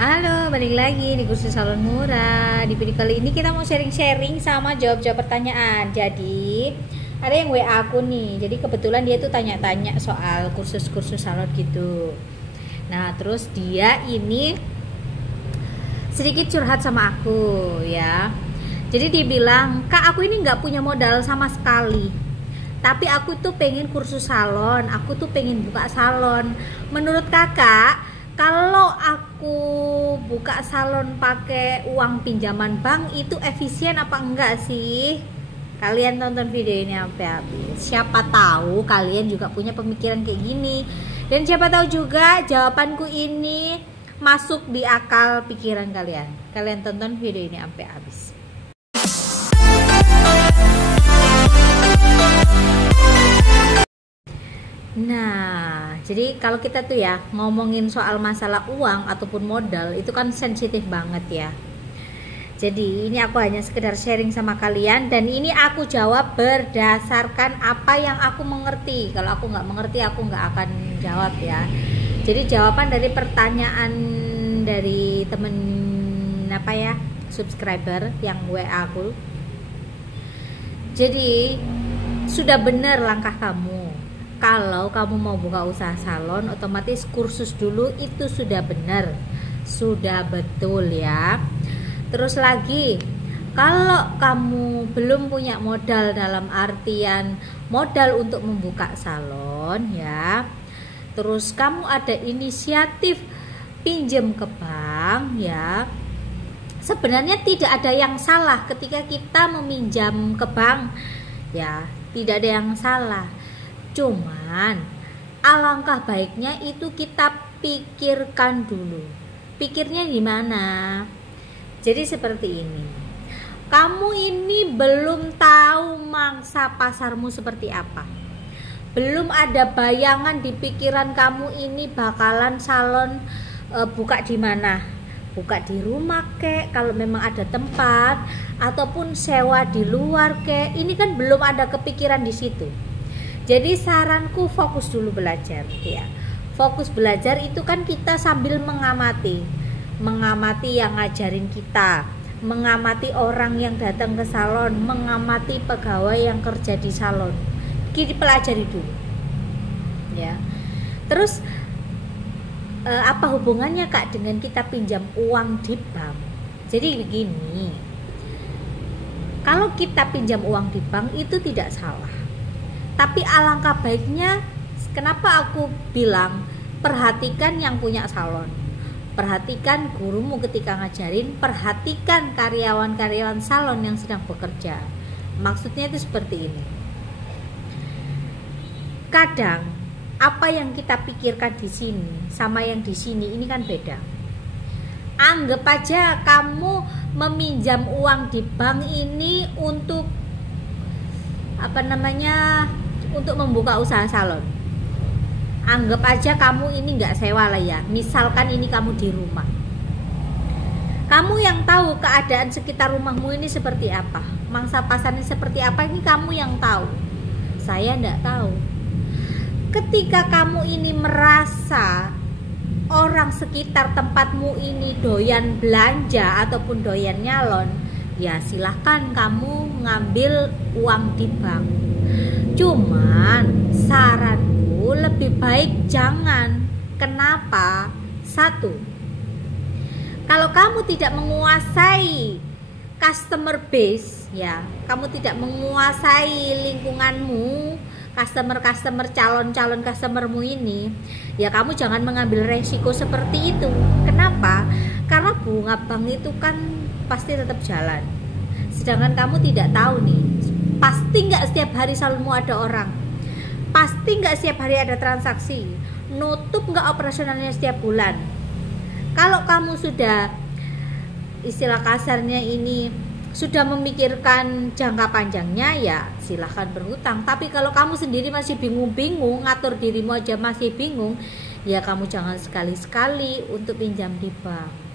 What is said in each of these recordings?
Halo, balik lagi di kursus salon murah. Di video kali ini kita mau sharing-sharing sama jawab-jawab pertanyaan. Jadi, ada yang WA aku nih. Jadi kebetulan dia tuh tanya-tanya soal kursus-kursus salon gitu. Nah, terus dia ini sedikit curhat sama aku ya. Jadi dia bilang, "Kak, aku ini nggak punya modal sama sekali. Tapi aku tuh pengen kursus salon, aku tuh pengen buka salon. Menurut kakak, kalau aku buka salon pakai uang pinjaman bank itu efisien apa enggak sih?" Kalian tonton video ini sampai habis. Siapa tahu kalian juga punya pemikiran kayak gini. Dan siapa tahu juga jawabanku ini masuk di akal pikiran kalian. Kalian tonton video ini sampai habis. Nah, jadi kalau kita tuh ya ngomongin soal masalah uang ataupun modal itu kan sensitif banget ya. Jadi ini aku hanya sekedar sharing sama kalian dan ini aku jawab berdasarkan apa yang aku mengerti. Kalau aku nggak mengerti aku nggak akan jawab ya. Jadi jawaban dari pertanyaan dari temen subscriber yang WA aku. Jadi sudah benar langkah kamu. Kalau kamu mau buka usaha salon, otomatis kursus dulu itu sudah benar, sudah betul ya. Terus lagi, kalau kamu belum punya modal dalam artian modal untuk membuka salon ya, terus kamu ada inisiatif pinjam ke bank ya, sebenarnya tidak ada yang salah ketika kita meminjam ke bank ya, tidak ada yang salah. Cuman alangkah baiknya itu kita pikirkan dulu. Pikirnya gimana? Jadi seperti ini. Kamu ini belum tahu mangsa pasarmu seperti apa. Belum ada bayangan di pikiran kamu ini bakalan salon buka di mana? Buka di rumah kek, kalau memang ada tempat, ataupun sewa di luar kek. Ini kan belum ada kepikiran di situ. Jadi saranku fokus dulu belajar ya. Fokus belajar itu kan kita sambil mengamati yang ngajarin kita, mengamati orang yang datang ke salon, mengamati pegawai yang kerja di salon. Kita pelajari dulu ya. Terus apa hubungannya Kak dengan kita pinjam uang di bank? Jadi begini, kalau kita pinjam uang di bank itu tidak salah. Tapi alangkah baiknya, kenapa aku bilang perhatikan yang punya salon, perhatikan gurumu ketika ngajarin, perhatikan karyawan-karyawan salon yang sedang bekerja. Maksudnya itu seperti ini. Kadang apa yang kita pikirkan di sini sama yang di sini ini kan beda. Anggap aja kamu meminjam uang di bank ini untuk untuk membuka usaha salon. Anggap aja kamu ini nggak sewa lah ya. Misalkan ini kamu di rumah. Kamu yang tahu keadaan sekitar rumahmu ini seperti apa, mangsa pasarnya seperti apa, ini kamu yang tahu. Saya nggak tahu. Ketika kamu ini merasa orang sekitar tempatmu ini doyan belanja ataupun doyan nyalon, ya silahkan kamu ngambil uang di bank. Cuman saranku lebih baik jangan. Kenapa? Satu, kalau kamu tidak menguasai customer base ya, kamu tidak menguasai lingkunganmu, customer calon customermu ini, ya kamu jangan mengambil resiko seperti itu. Kenapa? Karena bunga bank itu kan pasti tetap jalan. Sedangkan kamu tidak tahu nih, pasti nggak setiap hari salonmu ada orang, pasti nggak setiap hari ada transaksi, nutup nggak operasionalnya setiap bulan. Kalau kamu sudah, istilah kasarnya ini, sudah memikirkan jangka panjangnya, ya silahkan berhutang. Tapi kalau kamu sendiri masih bingung-bingung, ngatur dirimu aja masih bingung, ya kamu jangan sekali-sekali untuk pinjam di bank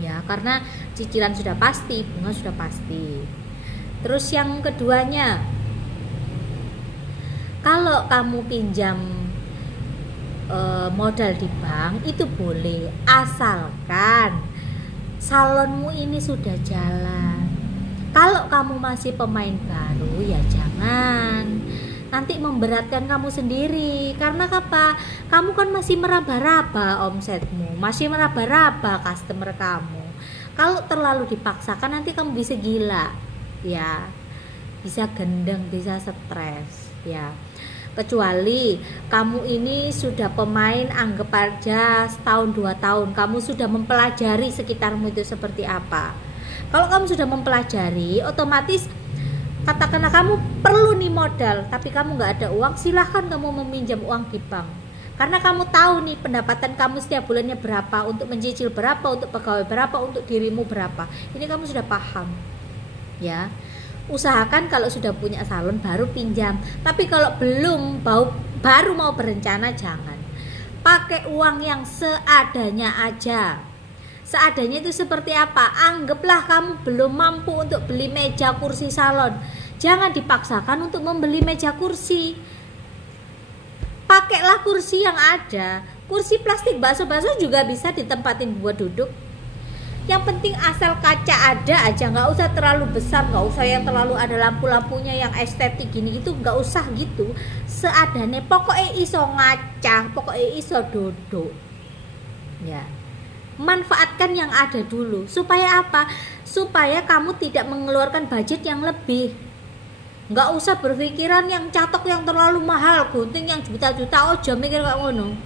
ya, karena cicilan sudah pasti, bunga sudah pasti. Terus yang keduanya, kalau kamu pinjam modal di bank itu boleh, asalkan salonmu ini sudah jalan. Kalau kamu masih pemain baru ya jangan, nanti memberatkan kamu sendiri. Karena apa? Kamu kan masih meraba-raba omsetmu, masih meraba-raba customer kamu. Kalau terlalu dipaksakan nanti kamu bisa gila ya, bisa gendeng, bisa stres ya. Kecuali kamu ini sudah pemain, anggap aja setahun 2 tahun, kamu sudah mempelajari sekitarmu itu seperti apa. Kalau kamu sudah mempelajari, otomatis katakanlah kamu perlu nih modal, tapi kamu nggak ada uang, silahkan kamu meminjam uang di bank. Karena kamu tahu nih pendapatan kamu setiap bulannya berapa, untuk mencicil berapa, untuk pegawai berapa, untuk dirimu berapa. Ini kamu sudah paham ya. Usahakan kalau sudah punya salon baru pinjam. Tapi kalau belum, baru mau berencana, jangan. Pakai uang yang seadanya aja. Seadanya itu seperti apa? Anggaplah kamu belum mampu untuk beli meja kursi salon. Jangan dipaksakan untuk membeli meja kursi. Pakailah kursi yang ada. Kursi plastik bakso-bakso juga bisa ditempatin buat duduk. Yang penting asal kaca ada aja, nggak usah terlalu besar, nggak usah yang terlalu ada lampu-lampunya yang estetik gini gitu, nggak usah gitu. Seadanya, pokoknya iso ngaca, pokoknya iso duduk ya. Manfaatkan yang ada dulu. Supaya apa? Supaya kamu tidak mengeluarkan budget yang lebih. Nggak usah berpikiran yang catok yang terlalu mahal, gunting yang juta-juta, ojo mikir kayak ngono.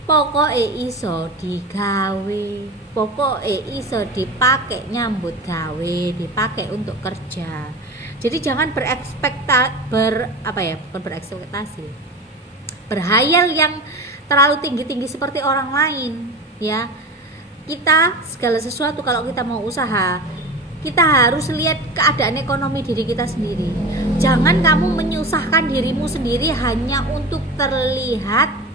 Pokoknya iso digawe, pokoknya iso dipakai nyambut gawe, dipakai untuk kerja. Jadi jangan berekspektasi, berhayal yang terlalu tinggi-tinggi seperti orang lain ya. Kita segala sesuatu kalau kita mau usaha, kita harus lihat keadaan ekonomi diri kita sendiri. Jangan kamu menyusahkan dirimu sendiri hanya untuk terlihat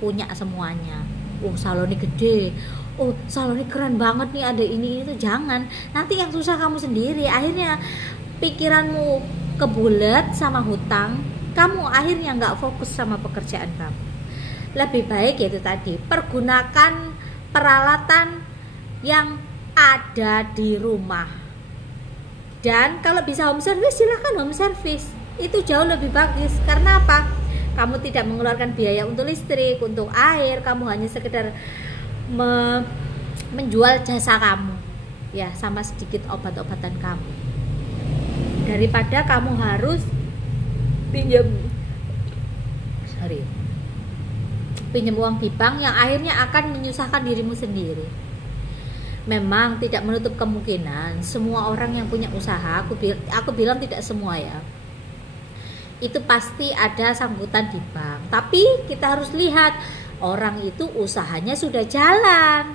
punya semuanya. Oh, salonnya gede, oh salonnya keren banget nih, ada ini itu. Jangan, nanti yang susah kamu sendiri. Akhirnya pikiranmu kebulet sama hutang, kamu akhirnya nggak fokus sama pekerjaan kamu. Lebih baik yaitu tadi, pergunakan peralatan yang ada di rumah. Dan kalau bisa home service, silahkan home service. Itu jauh lebih bagus. Karena apa? Kamu tidak mengeluarkan biaya untuk listrik, untuk air, kamu hanya sekedar menjual jasa kamu ya, sama sedikit obat-obatan kamu, daripada kamu harus pinjam uang di bank yang akhirnya akan menyusahkan dirimu sendiri. Memang tidak menutup kemungkinan semua orang yang punya usaha, aku bilang tidak semua ya, itu pasti ada sangkutan di bank. Tapi kita harus lihat, orang itu usahanya sudah jalan.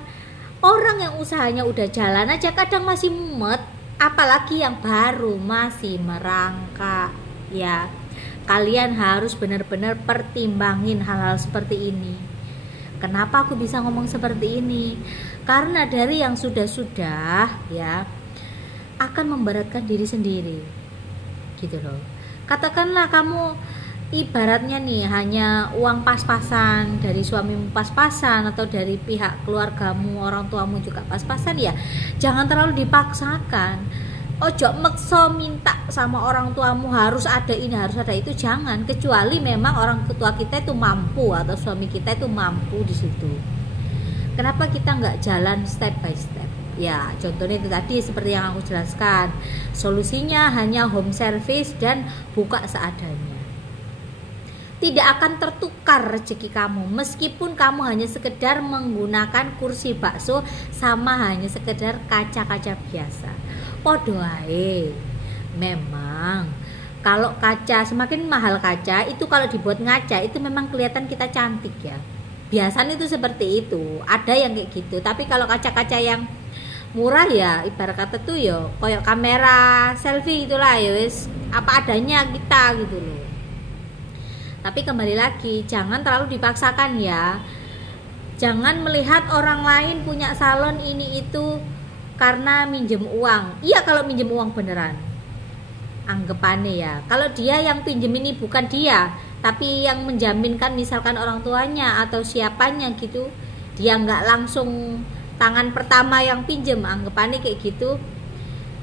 Orang yang usahanya udah jalan aja kadang masih mumet, apalagi yang baru masih merangkak ya. Kalian harus benar-benar pertimbangin hal-hal seperti ini. Kenapa aku bisa ngomong seperti ini? Karena dari yang sudah-sudah ya akan memberatkan diri sendiri gitu loh. Katakanlah kamu ibaratnya nih hanya uang pas-pasan, dari suamimu pas-pasan, atau dari pihak keluargamu, orang tuamu juga pas-pasan ya. Jangan terlalu dipaksakan. Ojo maksa minta sama orang tuamu harus ada ini, harus ada itu, jangan. Kecuali memang orang tua kita itu mampu atau suami kita itu mampu di situ. Kenapa kita nggak jalan step by step? Ya, contohnya itu tadi seperti yang aku jelaskan. Solusinya hanya home service dan buka seadanya. Tidak akan tertukar rezeki kamu meskipun kamu hanya sekedar menggunakan kursi bakso sama hanya sekedar kaca-kaca biasa. Podo ae. Memang kalau kaca, semakin mahal kaca itu, kalau dibuat ngaca itu memang kelihatan kita cantik ya. Biasanya itu seperti itu. Ada yang kayak gitu. Tapi kalau kaca-kaca yang murah ya ibarat kata tuh ya kayak kamera selfie itulah ya wis apa adanya kita gitu loh. Tapi kembali lagi, jangan terlalu dipaksakan ya. Jangan melihat orang lain punya salon ini itu karena minjem uang. Iya, kalau minjem uang beneran, anggapannya ya, kalau dia yang pinjem ini bukan dia tapi yang menjaminkan misalkan orang tuanya atau siapanya gitu, dia nggak langsung tangan pertama yang pinjem, anggapannya kayak gitu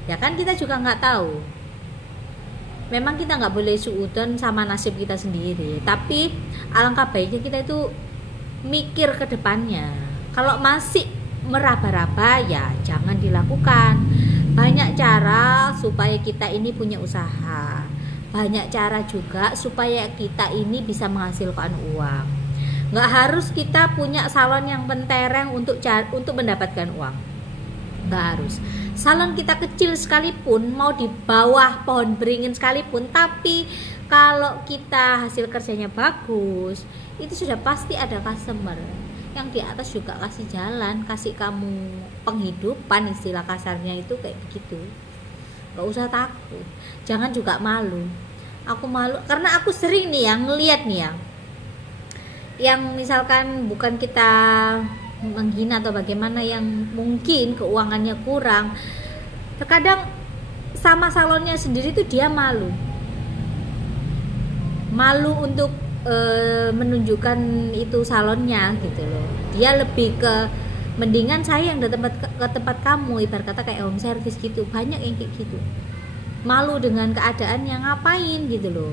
ya kan. Kita juga nggak tahu, memang kita nggak boleh suudzon sama nasib kita sendiri, tapi alangkah baiknya kita itu mikir ke depannya. Kalau masih meraba-raba ya jangan dilakukan. Banyak cara supaya kita ini punya usaha, banyak cara juga supaya kita ini bisa menghasilkan uang. Nggak harus kita punya salon yang mentereng untuk mendapatkan uang, nggak harus. Salon kita kecil sekalipun, mau di bawah pohon beringin sekalipun, tapi kalau kita hasil kerjanya bagus, itu sudah pasti ada customer. Yang di atas juga kasih jalan, kasih kamu penghidupan, istilah kasarnya itu kayak begitu. Gak usah takut, jangan juga malu. Aku malu karena aku sering nih yang ngeliat nih yang misalkan bukan kita menghina atau bagaimana, yang mungkin keuangannya kurang, terkadang sama salonnya sendiri tuh dia malu untuk menunjukkan itu salonnya gitu loh. Dia lebih ke mendingan saya yang datang ke tempat kamu, ibarat kata kayak home service gitu. Banyak yang kayak gitu, malu dengan keadaan yang ngapain gitu loh.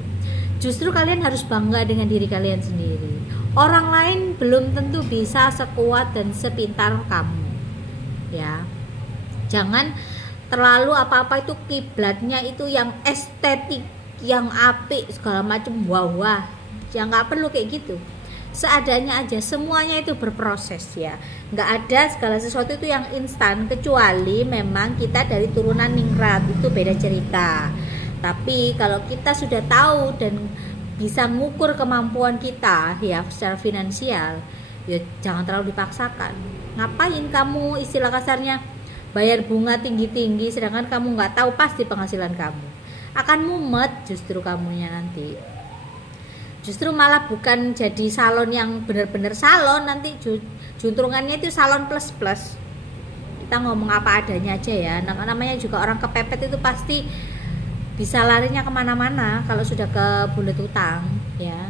Justru kalian harus bangga dengan diri kalian sendiri. Orang lain belum tentu bisa sekuat dan sepintar kamu ya. Jangan terlalu apa-apa itu kiblatnya itu yang estetik, yang apik segala macam, wah ya nggak perlu kayak gitu. Seadanya aja, semuanya itu berproses ya. Nggak ada segala sesuatu itu yang instan, kecuali memang kita dari turunan ningrat, itu beda cerita. Tapi kalau kita sudah tahu dan bisa ngukur kemampuan kita ya secara finansial, ya jangan terlalu dipaksakan. Ngapain kamu istilah kasarnya bayar bunga tinggi-tinggi sedangkan kamu nggak tahu pasti penghasilan kamu. Akan mumet justru kamunya nanti. Justru malah bukan jadi salon yang benar-benar salon, nanti juntrungannya itu salon plus. Kita ngomong apa adanya aja ya. Namanya juga orang kepepet itu pasti bisa larinya kemana-mana kalau sudah ke bulet utang ya.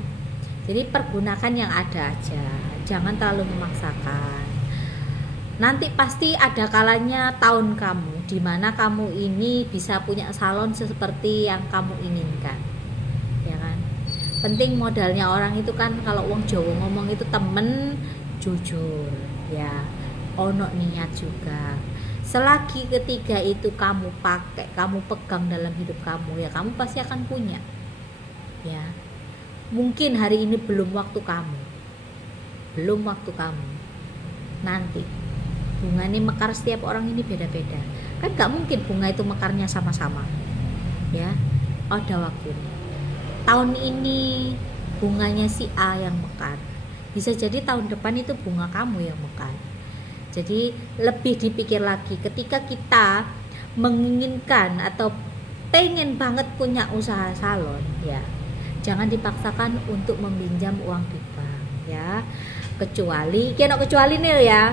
Jadi pergunakan yang ada aja, jangan terlalu memaksakan. Nanti pasti ada kalanya tahun kamu dimana kamu ini bisa punya salon seperti yang kamu inginkan ya kan. Penting modalnya orang itu kan, kalau wong Jawa ngomong itu temen jujur ya, ono niat juga. Selagi ketiga itu kamu pakai, kamu pegang dalam hidup kamu ya, kamu pasti akan punya ya. Mungkin hari ini belum waktu kamu, nanti bunga ini mekar, setiap orang ini beda-beda kan, gak mungkin bunga itu mekarnya sama-sama ya. Ada waktunya. Tahun ini bunganya si A yang mekar, bisa jadi tahun depan itu bunga kamu yang mekar. Jadi lebih dipikir lagi ketika kita menginginkan atau pengen banget punya usaha salon ya, jangan dipaksakan untuk meminjam uang di bank ya. Kecuali nih ya,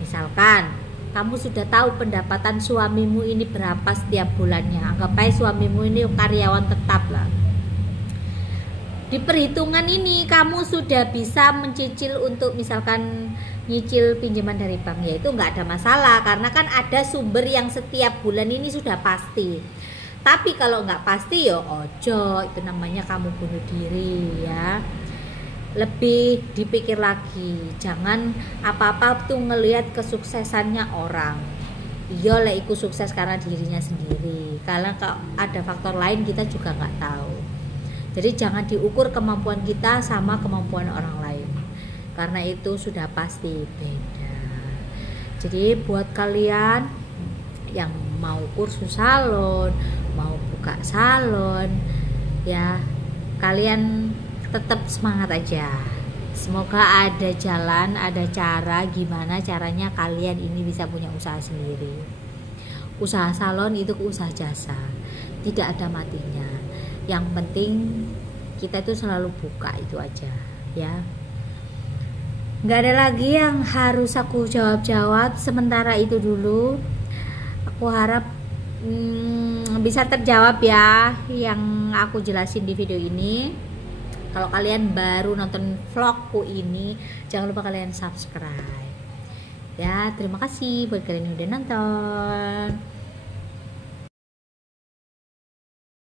misalkan kamu sudah tahu pendapatan suamimu ini berapa setiap bulannya, anggap aja suamimu ini karyawan tetap lah. Di perhitungan ini kamu sudah bisa mencicil untuk misalkan nyicil pinjaman dari bank, ya itu nggak ada masalah karena kan ada sumber yang setiap bulan ini sudah pasti. Tapi kalau nggak pasti ya ojo, itu namanya kamu bunuh diri ya. Lebih dipikir lagi, jangan apa-apa tuh ngelihat kesuksesannya orang. Iya lah ikut sukses karena dirinya sendiri, karena kalau ada faktor lain kita juga nggak tahu. Jadi jangan diukur kemampuan kita sama kemampuan orang lain, karena itu sudah pasti beda. Jadi buat kalian yang mau kursus salon, mau buka salon ya, kalian tetap semangat aja. Semoga ada jalan, ada cara gimana caranya kalian ini bisa punya usaha sendiri. Usaha salon itu usaha jasa, tidak ada matinya. Yang penting kita itu selalu buka, itu aja ya. Nggak ada lagi yang harus aku jawab sementara itu dulu. Aku harap bisa terjawab ya yang aku jelasin di video ini. Kalau kalian baru nonton vlogku ini, jangan lupa kalian subscribe Ya, terima kasih buat kalian yang udah nonton.